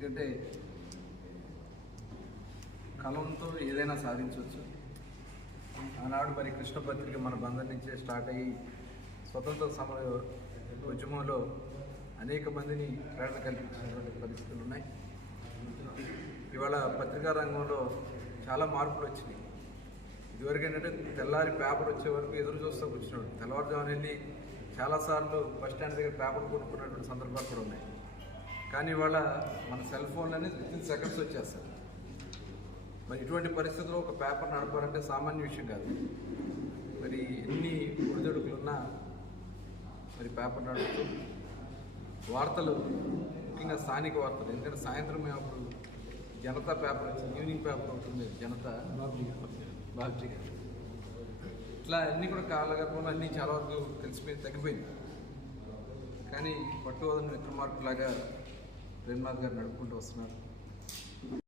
ఎందుకంటే కలంతో ఏదైనా సాధించవచ్చు. ఆనాడు మరి కృష్ణపత్రిక మన బంధం నుంచే స్టార్ట్ అయ్యి స్వతంత్ర సమర ఉద్యమంలో అనేక మందిని ప్రేరణ కల్పించినటువంటి పరిస్థితులు ఉన్నాయి. ఇవాళ పత్రికా రంగంలో చాలా మార్పులు వచ్చినాయి. ఇదివరకు ఏంటంటే తెల్లారి పేపర్ వచ్చే వరకు ఎదురు చూస్తూ కూర్చున్నాడు. తెల్లవారుజామున వెళ్ళి చాలాసార్లు బస్ స్టాండ్ దగ్గర పేపర్ కొనుక్కున్నటువంటి సందర్భాలు కూడా ఉన్నాయి. కానీ ఇవాళ మన సెల్ ఫోన్లోనే వితిన్ సెకండ్స్ వచ్చేస్తారు. మరి ఇటువంటి పరిస్థితుల్లో ఒక పేపర్ నడపాలంటే సామాన్య విషయం కాదు. మరి ఎన్ని ఒడిదొడుకులున్నా మరి పేపర్ నడుపుతూ వార్తలు, ముఖ్యంగా స్థానిక వార్తలు, ఎందుకంటే సాయంత్రం అప్పుడు జనతా పేపర్ వచ్చింది, ఈవినింగ్ పేపర్ ఉంటుంది, జనతా బాబ్జీ గారు. ఇట్లా అన్నీ కూడా కాలగర్భంలో అన్నీ చాలా వరకు తెలిసిపోయింది, తగ్గిపోయింది. కానీ పట్టువదన విక్రమార్కులాగా ప్రేమ్నాథ్ గారు నడుపుకుంటూ వస్తున్నారు.